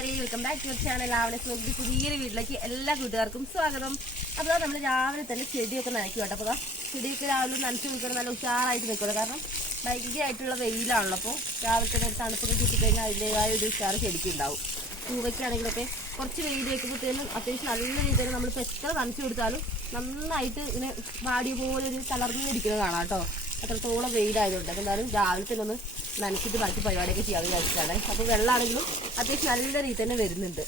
കൂട്ടുകാരെ, welcome back to channel. Avani പുതിയൊരു വീട്ടിലേക്ക് എല്ലാ കൂട്ടുകാർക്കും സ്വാഗതം. അപ്പോൾ നമ്മൾ രാവിലെ തന്നെ ചെടിയൊക്കെ നനയ്ക്കും കേട്ടോ. അപ്പോൾ ചെടിയൊക്കെ രാവിലെ നനച്ച് കൊടുക്കണം, നല്ല ഉഷാറായിട്ട് നിൽക്കുമല്ലോ. കാരണം ഭയങ്കരമായിട്ടുള്ള വെയിലാണല്ലോ. അപ്പോൾ രാവിലെ തന്നെ തണുപ്പൊക്കെ കിട്ടിക്കഴിഞ്ഞാൽ അതിൻ്റെതായ ഒരു ഉഷാറ് ചെടിക്ക് ഉണ്ടാവും. പൂവയ്ക്കാണെങ്കിലൊക്കെ കുറച്ച് വെയിൽ വയ്ക്കുമ്പോഴത്തേനും അത്യാവശ്യം നല്ല രീതിയിൽ നമ്മളിപ്പോൾ എത്ര നനച്ച് കൊടുത്താലും നന്നായിട്ട് ഇങ്ങനെ വാടിയ പോലെ ഒരു തളർന്നിരിക്കുന്നത് കാണാം കേട്ടോ. അത്രത്തോളം വെയിലായതുകൊണ്ട്. അപ്പോൾ എന്തായാലും രാവിലെ തന്നെ ഒന്ന് നനച്ചിട്ട് ബാക്കി പരിപാടിയൊക്കെ ചെയ്യാൻ വിചാരിച്ചിട്ടാണ്. അപ്പോൾ വെള്ളമാണെങ്കിലും അത്യാവശ്യം നല്ല രീതിയിൽ തന്നെ വരുന്നുണ്ട്.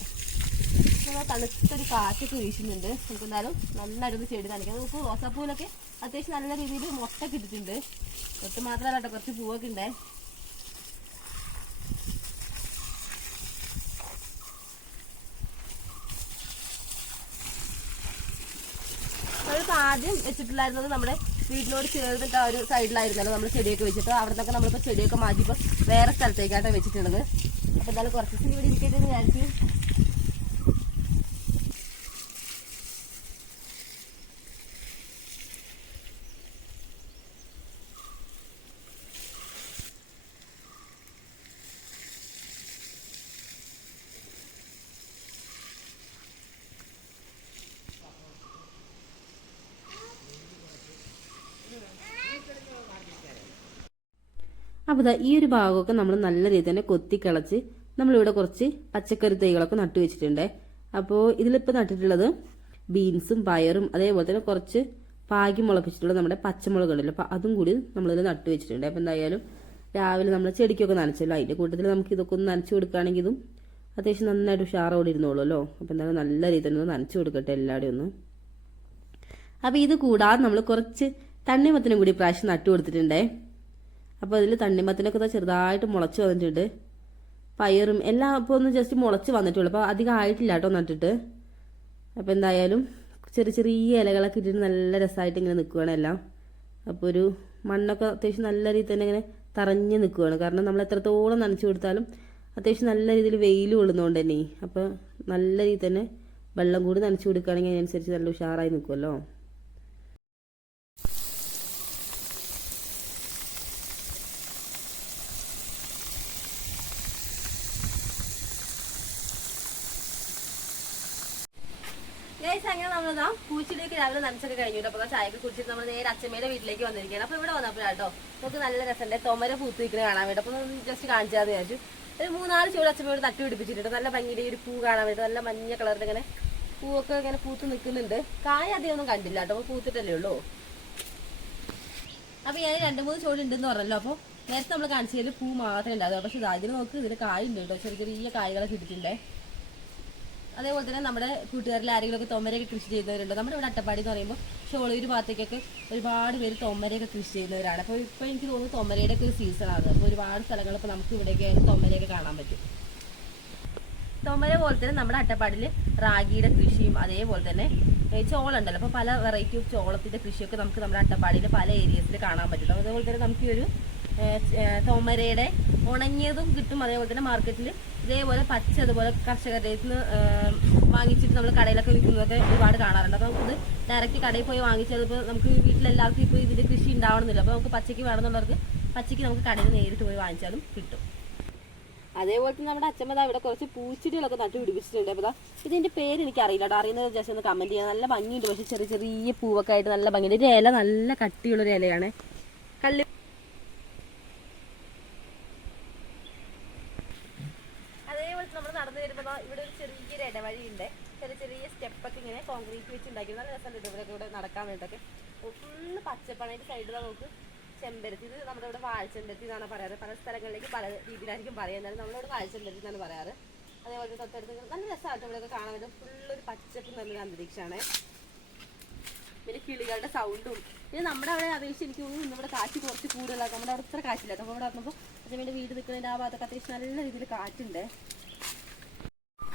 നമ്മൾ തണുത്തൊരു കാറ്റൊക്കെ വീശുന്നുണ്ട്. നമുക്ക് എന്തായാലും നന്നായിട്ടൊന്ന് ചെടി നനയ്ക്കാം. നമുക്ക് റോസാപ്പൂവിലൊക്കെ അത്യാവശ്യം നല്ല രീതിയിൽ മുട്ടൊക്കെ ഇട്ടിട്ടുണ്ട്. മുട്ട മാത്രമല്ല കേട്ടോ, കുറച്ച് പൂവൊക്കെ ഉണ്ടേ. നമ്മളിപ്പോൾ ആദ്യം വെച്ചിട്ടുണ്ടായിരുന്നത് നമ്മുടെ വീട്ടിനോട് ചേർന്നിട്ട് ആ ഒരു സൈഡിലായിരുന്നല്ലോ നമ്മൾ ചെടിയൊക്കെ വെച്ചിട്ട്. അവിടെ നിന്നൊക്കെ നമ്മളിപ്പോൾ ചെടിയൊക്കെ മാറ്റിപ്പോൾ വേറെ സ്ഥലത്തേക്കായിട്ടാണ് വെച്ചിട്ടുള്ളത്. അപ്പോൾ എന്തായാലും കുറച്ച് ദിവസം ഇവിടെ ഇരിക്കട്ടെന്ന് വിചാരിച്ചു. അപ്പോൾ ഈ ഒരു ഭാഗമൊക്കെ നമ്മൾ നല്ല രീതിയിൽ തന്നെ കൊത്തിക്കളച്ച് നമ്മളിവിടെ കുറച്ച് പച്ചക്കറി തൈകളൊക്കെ നട്ടു വെച്ചിട്ടുണ്ട്. അപ്പോൾ ഇതിലിപ്പോൾ നട്ടിട്ടുള്ളത് ബീൻസും പയറും അതേപോലെ തന്നെ കുറച്ച് പാകി മുളപ്പിച്ചിട്ടുള്ള നമ്മുടെ പച്ചമുളക് ഉണ്ടല്ലോ. അപ്പോൾ അതും കൂടി നമ്മളിത് നട്ടു വെച്ചിട്ടുണ്ട്. അപ്പോൾ എന്തായാലും രാവിലെ നമ്മൾ ചെടിക്കൊക്കെ നനച്ചല്ലോ, അതിൻ്റെ കൂട്ടത്തിൽ നമുക്ക് ഇതൊക്കെ ഒന്ന് നനച്ചു കൊടുക്കുകയാണെങ്കിൽ ഇതും അത്യാവശ്യം നന്നായിട്ട് ഉഷാറോടെ ഇരുന്നോളൂല്ലോ. അപ്പോൾ എന്തായാലും നല്ല രീതിയിൽ ഒന്ന് നനച്ചു കൊടുക്കട്ടെ എല്ലാവരും ഒന്ന്. അപ്പോൾ ഇത് കൂടാതെ നമ്മൾ കുറച്ച് തണ്ണിമത്തനും കൂടി പ്രാവശ്യം നട്ടു കൊടുത്തിട്ടുണ്ടേ. അപ്പോൾ അതിൽ തണ്ണിമത്തനൊക്കെ ചെറുതായിട്ട് മുളച്ച് വന്നിട്ടുണ്ട്. പയറും എല്ലാം അപ്പോൾ ഒന്ന് ജസ്റ്റ് മുളച്ച് വന്നിട്ടുള്ളൂ. അപ്പോൾ അധികം ആയിട്ടില്ല കേട്ടോ നട്ടിട്ട്. അപ്പോൾ എന്തായാലും ചെറിയ ചെറിയ ഇലകളൊക്കെ ഇട്ടിട്ട് നല്ല രസമായിട്ട് ഇങ്ങനെ നിൽക്കുകയാണ് എല്ലാം. അപ്പോൾ ഒരു മണ്ണൊക്കെ അത്യാവശ്യം നല്ല രീതിയിൽ തന്നെ ഇങ്ങനെ തറഞ്ഞ് നിൽക്കുകയാണ്. കാരണം നമ്മൾ എത്രത്തോളം നനച്ചു കൊടുത്താലും അത്യാവശ്യം നല്ല രീതിയിൽ വെയിൽ കൊള്ളുന്നതുകൊണ്ട് തന്നെ അപ്പോൾ നല്ല രീതിയിൽ തന്നെ വെള്ളം കൂടി നനച്ചു കൊടുക്കുകയാണെങ്കിൽ അതിനനുസരിച്ച് നല്ല ഉഷാറായി നിൽക്കുമല്ലോ. അങ്ങനെ നമ്മളതാ പൂച്ചെടിയൊക്കെ രാവിലെ നനച്ചൊക്കെ കഴിഞ്ഞിട്ട് അപ്പോൾ ചായയൊക്കെ കുടിച്ചിട്ട് നമ്മൾ നേരെ അച്ഛമ്മയുടെ വീട്ടിലേക്ക് വന്നിരിക്കുകയാണ്. അപ്പോൾ ഇവിടെ വന്നപ്പോഴാട്ടോ നമുക്ക് നല്ല രസമുണ്ട് തൊമര പൂത്ത് നിൽക്കുന്നത് കാണാൻ വേണ്ടി. അപ്പോൾ ജസ്റ്റ് കാണിച്ചാൽ വിചാരിച്ചു. ഒരു 3-4 ചൂട് അച്ഛമ്മയോട് നട്ടു പിടിപ്പിച്ചിട്ടുണ്ട്. നല്ല ഭംഗിയുടെ ഒരു പൂ കാണാൻ വേണ്ടി നല്ല മഞ്ഞ കളറിൽ ഇങ്ങനെ പൂവൊക്കെ ഇങ്ങനെ പൂത്ത് നിൽക്കുന്നുണ്ട്. കായ അധികം ഒന്നും കണ്ടില്ല കേട്ടോ, അപ്പോൾ പൂത്തിട്ടല്ലേ ഉള്ളൂ. അപ്പോൾ ഞാൻ 2-3 ചൂട് ഉണ്ടെന്ന് പറഞ്ഞല്ലോ. അപ്പോൾ നേരത്തെ നമ്മൾ കാണിച്ചതിൽ പൂ മാത്രമേ ഉണ്ടാകും. പക്ഷെ ഇതിന് നോക്ക്, ഇതിൽ കായ ഉണ്ട് കേട്ടോ, ചെറിയ ചെറിയ കായകളൊക്കെ ഇട്ടിട്ടുണ്ടേ. അതേപോലെ തന്നെ നമ്മുടെ കൂട്ടുകാരിൽ ആരെങ്കിലുമൊക്കെ തൊമരയൊക്കെ കൃഷി ചെയ്യുന്നവരുണ്ട്. നമ്മുടെ ഇവിടെ അട്ടപ്പാടി എന്ന് പറയുമ്പോൾ ഷോളൂർ ഭാഗത്തേക്കൊക്കെ ഒരുപാട് പേര് തൊമരയൊക്കെ കൃഷി ചെയ്യുന്നവരാണ്. അപ്പോൾ ഇപ്പോൾ എനിക്ക് തോന്നുന്നു തൊമരയുടെ ഒക്കെ ഒരു സീസണാണ്. അപ്പോൾ ഒരുപാട് സ്ഥലങ്ങൾ ഇപ്പോൾ നമുക്ക് ഇവിടെയൊക്കെ തൊമരയൊക്കെ കാണാൻ പറ്റും. തൊമര പോലെ തന്നെ നമ്മുടെ അട്ടപ്പാടിൽ റാഗിയുടെ കൃഷിയും അതേപോലെ തന്നെ ചോളം ഉണ്ടല്ലോ. അപ്പോൾ പല വെറൈറ്റി ഓഫ് ചോളത്തിൻ്റെ കൃഷിയൊക്കെ നമുക്ക് നമ്മുടെ അട്ടപ്പാടിയിൽ പല ഏരിയസിൽ കാണാൻ പറ്റും. അതേപോലെ തന്നെ നമുക്ക് ഈ ഒരു തൊമരയുടെ ഉണങ്ങിയതും കിട്ടും. അതേപോലെ തന്നെ മാർക്കറ്റിൽ ഇതേപോലെ പച്ച അതുപോലെ കർഷകരുടെ നിന്ന് വാങ്ങിച്ചിട്ട് നമ്മൾ കടയിലൊക്കെ വിൽക്കുന്നതൊക്കെ ഒരുപാട് കാണാറുണ്ട്. അപ്പോൾ നമുക്കിത് ഡയറക്റ്റ് കടയിൽ പോയി വാങ്ങിച്ചത് ഇപ്പോൾ നമുക്ക് വീട്ടിലെല്ലാവർക്കും ഇപ്പോൾ ഇതിൻ്റെ കൃഷി ഉണ്ടാവണമെന്നില്ല. അപ്പോൾ നമുക്ക് പച്ചയ്ക്ക് വേണമെന്നുള്ളവർക്ക് പച്ചയ്ക്ക് നമുക്ക് കടയിൽ നേരിട്ട് പോയി വാങ്ങിച്ചാലും കിട്ടും. അതേപോലെ തന്നെ നമ്മുടെ അച്ഛമ്മ ഇവിടെ കുറച്ച് പൂച്ചെടികളൊക്കെ നട്ടു പിടിപ്പിച്ചിട്ടുണ്ട്. അപ്പോൾ ഇതിൻ്റെ പേര് എനിക്കറിയില്ല കേട്ടോ, അറിയുന്നത് ജസ്റ്റ് ഒന്ന് കമൻറ്റ് ചെയ്യാം. നല്ല ഭംഗിയുണ്ട്, പക്ഷേ ചെറിയ ചെറിയ പൂവൊക്കെ ആയിട്ട് നല്ല ഭംഗിയുണ്ട്. ഒരു ഇല നല്ല കട്ടിയുള്ളൊരു ഇലയാണ്. കള്ളി നമ്മൾ നടന്നു വരുമ്പോൾ ഇവിടെ ഒരു ചെറിയൊരു ഇടവഴിയുണ്ട്. ചെറിയ ചെറിയ സ്റ്റെപ്പൊക്കെ ഇങ്ങനെ കോൺക്രീറ്റ് വെച്ച് ഉണ്ടാക്കി നല്ല രസമുണ്ട് ഇവിടെ നടക്കാൻ വേണ്ടിയിട്ടൊക്കെ. ഫുള്ള് പച്ചപ്പണയുടെ സൈഡിൽ നമുക്ക് ചെമ്പരത്തി, ഇത് നമ്മുടെ ഇവിടെ വാഴച്ചെമ്പരത്തി എന്നാണ് പറയാറ്. പല സ്ഥലങ്ങളിലേക്ക് പല രീതിയിലായിരിക്കും പറയുന്നത്. നമ്മളിവിടെ വാഴച്ചെമ്പരത്തി എന്നാണ് പറയാറ്. അതേപോലെ തൊട്ടടുത്ത് നല്ല രസമായിട്ട് ഇവിടെയൊക്കെ കാണാൻ വേണ്ടി ഫുള്ളൊരു പച്ചപ്പ് നല്ലൊരു അന്തരീക്ഷമാണ്. പിന്നെ കിളികളുടെ സൗണ്ടും പിന്നെ നമ്മുടെ അവിടെ അപേക്ഷിച്ച് എനിക്ക് തോന്നുന്നു ഇന്നിവിടെ കാറ്റ് കുറച്ച് കൂടുതലാണ്. നമ്മുടെ അവിടെ ഇത്ര കാറ്റില്ല. അപ്പോൾ ഇവിടെ വന്നപ്പോൾ അച്ഛമ്മയുടെ വീട് നിൽക്കുന്നതിൻ്റെ ആ ഭാഗത്തൊക്കെ അത്യാവശ്യം നല്ല രീതിയിൽ കാറ്റുണ്ട്.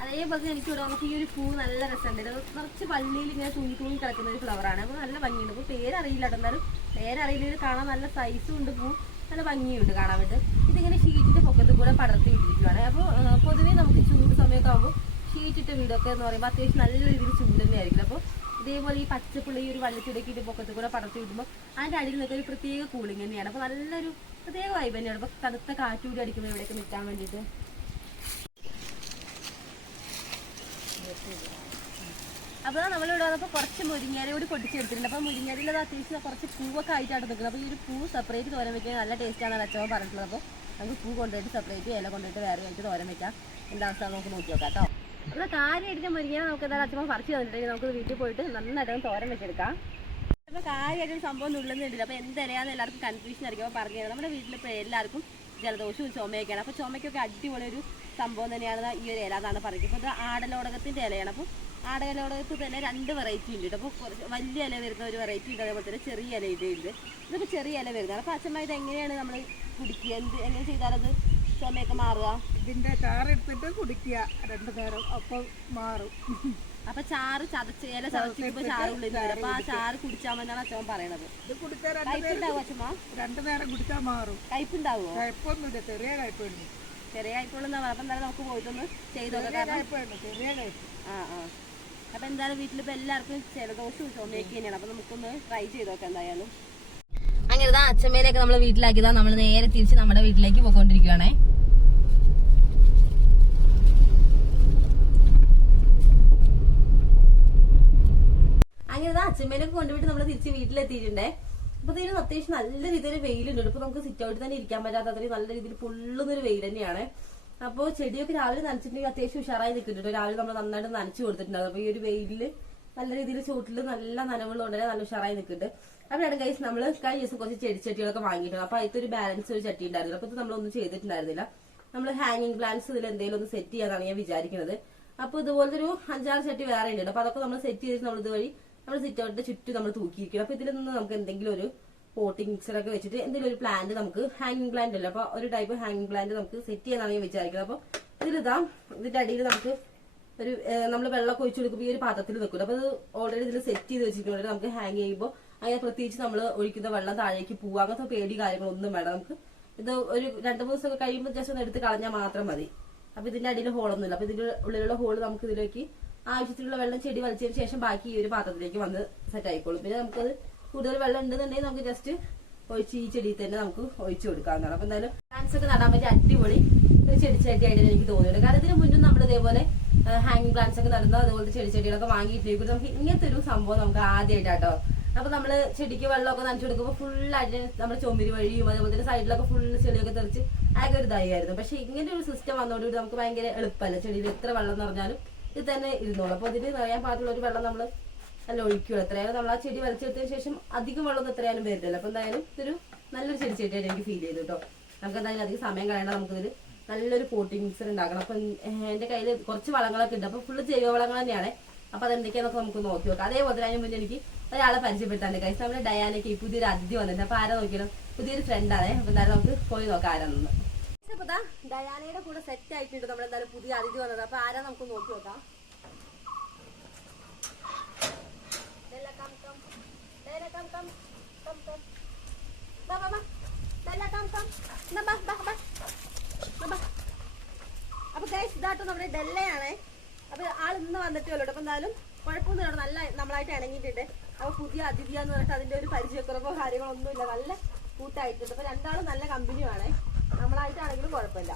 അതേപോലെ എനിക്ക് ഇവിടെ നമുക്ക് ഈ ഒരു പൂ നല്ല രസമുണ്ട്. ഇത് കുറച്ച് പള്ളിയിൽ ഇങ്ങനെ തൂങ്ങി കിടക്കുന്ന ഒരു ഫ്ലവറാണ്. അപ്പോൾ നല്ല ഭംഗിയുണ്ട്. അപ്പോൾ പേരറിയില്ല കേട്ടോ, എന്നാലും പേരറിയില്ല. കാണാൻ നല്ല സൈസും ഉണ്ട്, പൂ നല്ല ഭംഗിയുണ്ട് കാണാൻ വേണ്ടി. ഇതിങ്ങനെ ഷീറ്റിൻ്റെ പൊക്കത്ത് കൂടെ പടർത്തി ഇട്ടിരിക്കുകയാണ്. അപ്പോൾ പൊതുവേ നമുക്ക് ചൂട് സമയമൊക്കെ ആകുമ്പോൾ ഷീറ്റിട്ട വീടൊക്കെ എന്ന് പറയുമ്പോൾ അത്യാവശ്യം നല്ല രീതിയിൽ ചൂട് തന്നെ ആയിരിക്കും. അപ്പോൾ ഇതേപോലെ ഈ പച്ചപ്പുള്ള ഈ ഒരു വള്ളിച്ചെടിക്ക് ഇത് പൊക്കത്ത് കൂടെ പടർത്തി വിടുമ്പോൾ അതിൻ്റെ അടിയിൽ നിന്നൊക്കെ ഒരു പ്രത്യേക കൂളിംഗ് തന്നെയാണ്. അപ്പോൾ നല്ലൊരു പ്രത്യേക വൈബ് തന്നെയാണ്. അപ്പോൾ തണുത്ത കാറ്റുകൂടി അടിക്കുമ്പോൾ ഇവിടെയൊക്കെ നിൽക്കാൻ വേണ്ടിയിട്ട്. അപ്പോൾ നമ്മളിവിടെ വന്നപ്പോൾ കുറച്ച് മുരിങ്ങേര കൂടി പൊട്ടിച്ചെടുത്തിട്ടുണ്ട്. അപ്പോൾ മുരിങ്ങേരയിൽ അത്യാവശ്യം കുറച്ച് പൂവൊക്കെ ആയിട്ടാണ് നിൽക്കുന്നത്. അപ്പോൾ ഈ ഒരു പൂ സെപ്പറേറ്റ് തോരൻ വെക്കാൻ നല്ല ടേസ്റ്റാണ് അച്ഛൻ പറഞ്ഞിട്ടുള്ളത്. അപ്പോൾ നമുക്ക് പൂ കൊണ്ടുപോയിട്ട് സെപ്പറേറ്റ് ഇല കൊണ്ടുപോയിട്ട് വേറെ ആയിട്ട് തോരൻ വെക്കാം. എന്താ അവസ്ഥ നമുക്ക് നോക്കി നോക്കാം കേട്ടോ. എന്നാൽ കാര്യമായിട്ട് മുരിങ്ങേര നമുക്ക് എന്തായാലും അച്ഛൻ പറിച്ച് തന്നിട്ടുണ്ടെങ്കിൽ നമുക്ക് വീട്ടിൽ പോയിട്ട് നന്നായിട്ട് തോരൻ വെച്ചെടുക്കാം. അപ്പോൾ കാര്യമായിട്ടൊരു സംഭവം നുള്ളുന്നുണ്ടല്ലോ. അപ്പോൾ എന്തിലയാന്ന് എല്ലാവർക്കും കൺഫ്യൂഷൻ ആയിരിക്കും. അപ്പോൾ പറഞ്ഞു തരാം. നമ്മുടെ വീട്ടിലിപ്പോൾ എല്ലാവർക്കും ജലദോഷവും ചുമയൊക്കെയാണ്. അപ്പോൾ ചുമയ്ക്കൊക്കെ അടിപൊളി ഒരു സംഭവം തന്നെയാണ് ഈ ഒരു ഇല എന്നാണ് പറയുന്നത്. ഇപ്പോൾ ഇത് ആടലോടകത്തിൻ്റെ ഇലയാണ്. അപ്പോൾ ആടലോടകത്ത് തന്നെ 2 വെറൈറ്റി ഉണ്ട്. അപ്പോൾ കുറച്ച് വലിയ ഇല വരുന്ന ഒരു വെറൈറ്റി ഉണ്ട്, അതേപോലെ തന്നെ ചെറിയ ഇല ഉണ്ട്. ഇതൊക്കെ ചെറിയ ഇല വരുന്നതാണ്. അപ്പോൾ അച്ഛമ്മ ഇത് എങ്ങനെയാണ് നമ്മൾ കുടിക്കുക, എങ്ങനെ ചെയ്താലത് ചുമയൊക്കെ മാറുക? ഇതിൻ്റെ ചാറെടുത്തിട്ട് കുടിക്കുക 2 നേരം, അപ്പം മാറും. അപ്പൊ ചാറ് ചതച്ച് ഇല ചതച്ചിട്ട് ചാറ് ഉള്ളിൽ വരും. അപ്പൊ ആ ചാറ് കുടിച്ചാൽ മതിന്നാണ് അച്ഛൻ പറയണത്. ഇത് കുടിച്ചാൽ കയ്പുണ്ടാവും അച്ഛമ്മ? 2 നേരം കുടിച്ചാൽ മാറും. കയ്പുണ്ടാവുമോ? കയ്പൊന്നുമില്ല, ചെറിയ കയ്പുണ്ട്. ചെറിയ കയ്പുള്ളൂ. അപ്പൊ എന്തായാലും നമുക്ക് പോയിട്ടൊന്ന് ചെയ്തോക്കാം. ചെറിയ കയ്പ്. അപ്പൊ എന്തായാലും വീട്ടിലിപ്പോ എല്ലാവർക്കും ജലദോഷവും ചുമയൊക്കെ തന്നെയാണ്. അപ്പൊ നമുക്കൊന്ന് ട്രൈ ചെയ്ത് നോക്കാം എന്തായാലും. അങ്ങനെ അച്ഛമ്മേലേക്ക് നമ്മൾ വീട്ടിലാക്കിയതാ. നമ്മൾ നേരെ തിരിച്ച് നമ്മുടെ വീട്ടിലേക്ക് പോയിക്കൊണ്ടിരിക്കുകയാണേ. അങ്ങനെ അച്ഛമ്മേനൊക്കെ കൊണ്ടുപോയിട്ട് നമ്മൾ തിരിച്ച് വീട്ടിലെത്തിയിട്ടുണ്ടേ. അപ്പൊ ഇതിന് അത്യാവശ്യം നല്ല രീതിയിൽ വെയിലുണ്ട്. ഇപ്പൊ നമുക്ക് സിറ്റ് ഔട്ടിൽ തന്നെ ഇരിക്കാൻ പറ്റാത്ത അത്രയും നല്ല രീതിയിൽ പൊള്ളുന്നൊരു വെയിൽ തന്നെയാണ്. അപ്പോൾ ചെടിയൊക്കെ രാവിലെ നനച്ചിട്ടുണ്ടെങ്കിൽ അത്യാവശ്യം ഉഷാറായി നിൽക്കുന്നുണ്ട്. രാവിലെ നമ്മൾ നന്നായിട്ട് നനച്ചു കൊടുത്തിട്ടുണ്ടാകും. അപ്പൊ ഈ ഒരു വെയിലില് നല്ല രീതിയിൽ ചൂട്ടിൽ നല്ല നനവുള്ളതുകൊണ്ട് തന്നെ നല്ല ഉഷാറായി നിൽക്കുന്നുണ്ട്. അവിടെയാണ് ഗൈസ് നമ്മൾ കഴിഞ്ഞ ദിവസം കുറച്ച് ചെടിച്ചട്ടികളൊക്കെ വാങ്ങിയിട്ടുണ്ട്. അപ്പൊ അതിൽ ഒരു ബാലൻസ് ഒരു ചട്ടി ഉണ്ടായിരുന്നില്ല. അപ്പൊ ഇത് നമ്മളൊന്നും ചെയ്തിട്ടുണ്ടായിരുന്നില്ല. നമ്മൾ ഹാങ്ങിങ് പ്ലാന്റ്സ് ഇതിൽ എന്തെങ്കിലും ഒന്ന് സെറ്റ് ചെയ്യാനാണ് ഞാൻ വിചാരിക്കുന്നത്. അപ്പൊ ഇതുപോലത്തെ ഒരു 5-6 ചട്ടി വേറെ ഉണ്ട്. അപ്പൊ അതൊക്കെ നമ്മൾ സെറ്റ് ചെയ്തിട്ട് നമ്മൾ ഇതുവഴി നമ്മൾ സിറ്റ് ഔട്ടിന്റെ ചുറ്റും നമ്മൾ തൂക്കിയിരിക്കണം. അപ്പൊ ഇതിൽ നിന്ന് നമുക്ക് എന്തെങ്കിലും ഒരു പോട്ടിംഗ് മിക്സറൊക്കെ വെച്ചിട്ട് എന്തെങ്കിലും ഒരു പ്ലാന്റ് നമുക്ക് ഹാങ്ങിങ് പ്ലാന്റ് അല്ല, അപ്പൊ ഒരു ടൈപ്പ് ഹാങ്ങിങ് പ്ലാന്റ് നമുക്ക് സെറ്റ് ചെയ്യാനാണ് ഞാൻ വിചാരിക്കുന്നത്. അപ്പൊ ഇതിലിതാ ഇതിന്റെ അടിയിൽ നമുക്ക് ഒരു നമ്മൾ വെള്ളമൊക്കെ ഒഴിച്ചു കൊടുക്കുമ്പോൾ ഈ ഒരു പാത്രത്തിൽ വെക്കും. അപ്പൊ ഇത് ഓൾറെഡി ഇതിൽ സെറ്റ് ചെയ്ത് വെച്ചിട്ടുണ്ട്. നമുക്ക് ഹാങ് ചെയ്യുമ്പോൾ അങ്ങനെ പ്രത്യേകിച്ച് നമ്മൾ ഒഴിക്കുന്ന വെള്ളം താഴേക്ക് പോവുക അങ്ങനത്തെ പേടി കാര്യങ്ങളൊന്നും വേണം. നമുക്ക് ഇത് ഒരു 2-3 ദിവസമൊക്കെ കഴിയുമ്പോൾ ജസ്റ്റ് ഒന്ന് എടുത്ത് കളഞ്ഞാൽ മാത്രം മതി. അപ്പൊ ഇതിന്റെ അടിയിൽ ഹോളൊന്നുമില്ല. അപ്പൊ ഇതിന്റെ ഉള്ളിലുള്ള ഹോള് നമുക്ക് ഇതിലേക്ക് ആവശ്യത്തിലുള്ള വെള്ളം ചെടി വലിച്ചതിന് ശേഷം ബാക്കി ഈ ഒരു പാത്രത്തിലേക്ക് വന്ന് സെറ്റ് ആയിക്കോളും. പിന്നെ നമുക്കത് കൂടുതൽ വെള്ളം ഉണ്ടെന്നുണ്ടെങ്കിൽ നമുക്ക് ജസ്റ്റ് ഒഴിച്ച് ഈ ചെടിയിൽ തന്നെ നമുക്ക് ഒഴിച്ചു കൊടുക്കാവുന്നതാണ്. അപ്പൊ എന്തായാലും പ്ലാന്റ്സ് ഒക്കെ നടാൻ പറ്റിയ അടിപൊളി ഒരു ചെടിച്ചട്ടിയായിട്ട് എനിക്ക് തോന്നിയിട്ടുണ്ട്. കാരണം ഇതിന് മുന്നും നമ്മൾ ഇതേപോലെ ഹാങ്ങിങ് പ്ലാന്റ്സ് ഒക്കെ നടുന്ന അതുപോലത്തെ ചെടിച്ചട്ടികളൊക്കെ വാങ്ങിയിട്ട് നമുക്ക് ഇങ്ങനത്തെ ഒരു സംഭവം നമുക്ക് ആദ്യമായിട്ടാട്ടോ. അപ്പൊ നമ്മള് ചെടിക്ക് വെള്ളമൊക്കെ നനച്ചു കൊടുക്കുമ്പോൾ ഫുള്ളായിട്ട് നമ്മുടെ ചുമര് വഴിയും അതേപോലെ തന്നെ സൈഡിലൊക്കെ ഫുള്ള് ചെടിയൊക്കെ തെറിച്ച് ആകെ ഒരു ഇതായിരുന്നു. പക്ഷെ ഇങ്ങനെ ഒരു സിസ്റ്റം വന്നതോടുകൂടി നമുക്ക് ഭയങ്കര എളുപ്പമല്ല. ചെടിയിൽ എത്ര വെള്ളം നിറഞ്ഞാലും ഇത് തന്നെ ഇരുന്നോളൂ. അപ്പൊ ഇതിന് നിറയാൻ പാടുള്ള ഒരു വെള്ളം നമ്മൾ നല്ല ഒഴിക്കുക. എത്രയായാലും നമ്മൾ ആ ചെടി വലിച്ചെടുത്തതിന് ശേഷം അധികം വെള്ളമൊന്നും എത്രയായാലും വരുന്നില്ല. അപ്പൊ എന്തായാലും ഇതൊരു നല്ലൊരു ചെടിച്ചട്ടിയായിട്ട് എനിക്ക് ഫീൽ ചെയ്തു കേട്ടോ. നമുക്ക് എന്തായാലും അധികം സമയം കളയണ്ട. നമുക്കിതിൽ നല്ലൊരു പോട്ടിംഗ് മിക്സർ ഉണ്ടാക്കണം. അപ്പൊ എന്റെ കയ്യിൽ കുറച്ച് വളങ്ങളൊക്കെ ഉണ്ട്. അപ്പൊ ഫുള്ള് ജൈവ വളങ്ങൾ തന്നെയാണ്. അപ്പൊ അതെന്തൊക്കെയാന്നൊക്കെ നമുക്ക് നോക്കി നോക്കാം. അതേപോലെ തന്നെ അതിന് മുന്നേ എനിക്ക് ഒരാളെ പരിചയപ്പെടുത്താണ്ട് കഴിച്ച് നമ്മുടെ ഡയാനയ്ക്ക് പുതിയൊരു അതിഥി വന്നിട്ടുണ്ട്. അപ്പൊ ആരാ നോക്കിയാലും പുതിയൊരു ഫ്രണ്ടാണ്. അപ്പൊ എന്തായാലും നമുക്ക് പോയി നോക്കാം ആരാണെന്ന്. അപ്പൊ ഡയാനയുടെ കൂടെ സെറ്റ് ആയിട്ടുണ്ട് നമ്മളെന്തായാലും പുതിയ അതിഥി വന്നത്. അപ്പൊ ആരാ നമുക്ക് നോക്കി നോക്കാം. അപ്പൊ ഗൈസ് ഇതാട്ടോ നമ്മുടെ ഡെല്ലയാണ്. അപ്പൊ ആൾ ഇന്ന് വന്നിട്ടേ ഉള്ളൂ. അപ്പൊ എന്തായാലും കുഴപ്പമൊന്നുമില്ല, നല്ല നമ്മളായിട്ട് ഇണങ്ങിയിട്ടുണ്ട്. അപ്പൊ പുതിയ അതിഥിയാന്ന് പറഞ്ഞിട്ട് അതിന്റെ ഒരു പരിചയക്കുറവോ കാര്യങ്ങളൊന്നുമില്ല, നല്ല കൂട്ടായിട്ടുണ്ട്. അപ്പൊ രണ്ടാളും നല്ല കമ്പനിയുമാണ്. നമ്മളായിട്ടാണെങ്കിലും കുഴപ്പമില്ല.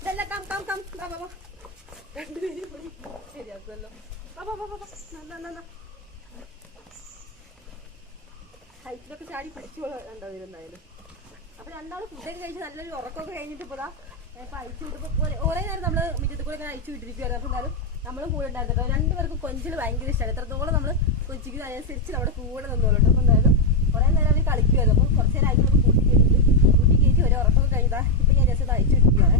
ഇതെല്ലാം കം കം കം രണ്ടുപേരും കൂടി ശരിയാക്കുമല്ലോ. ഹൈറ്റിലൊക്കെ ചാടി പിടിച്ചോണ്ടോ ഇരുന്നായാലും. അപ്പൊ രണ്ടാളും ഫുഡൊക്കെ കഴിച്ച് നല്ലൊരു ഉറക്കമൊക്കെ കഴിഞ്ഞിട്ട് ഇപ്പോഴാ ഇപ്പൊ അയച്ചു വിട്ടപ്പോ ഓരോ നേരം നമ്മള് മുറ്റത്ത് കൂടെ ഇങ്ങനെ അയച്ചു വിട്ടിരിക്കുവായിരുന്നു. അപ്പൊ എന്തായാലും നമ്മളും കൂടെ ഉണ്ടായിരുന്നു. രണ്ടുപേർക്കും കൊഞ്ചില് ഭയങ്കര ഇഷ്ടമാണ്. എത്രത്തോളം നമ്മൾ കൊച്ചിക്ക് അതിനനുസരിച്ച് നമ്മുടെ കൂടെ നിന്നോളൂ. അപ്പൊ എന്തായാലും കുറെ നേരം അവർ കളിക്കുമായിരുന്നു. അപ്പൊ കുറച്ച് നേരം ആയിട്ട് കൂട്ടി കയറ്റി ഒരു ഉറക്കമൊക്കെ കഴിഞ്ഞാൽ ഇപ്പൊ ഞാൻ രസം അയച്ചു വിട്ടിരിക്കുകയാണ്.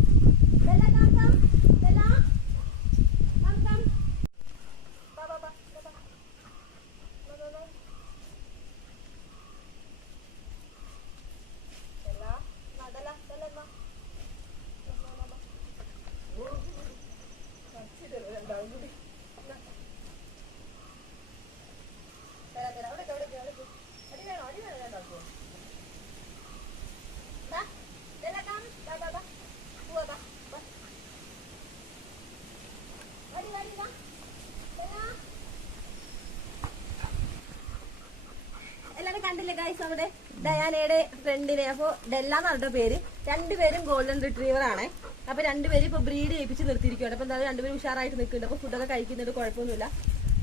എല്ലാരും കണ്ടില്ലേ ഗൈസ് നമ്മുടെ ഡയാനയുടെ ഫ്രണ്ടിനെ. അപ്പൊ ഡെല്ല എന്ന് പറഞ്ഞ പേര്. രണ്ടുപേരും ഗോൾഡൻ റിട്രീവർ ആണ്. അപ്പൊ രണ്ടുപേരും ഇപ്പൊ ബ്രീഡ് ചെയ്യിപ്പിച്ച് നിർത്തിയിരിക്കുകയാണ്. അപ്പൊ എന്തായാലും രണ്ടുപേരും ഉഷാറായിട്ട് നിൽക്കുന്നുണ്ട്. അപ്പൊ ഫുഡൊക്കെ കഴിക്കുന്നുണ്ട്, കുഴപ്പമൊന്നുമില്ല.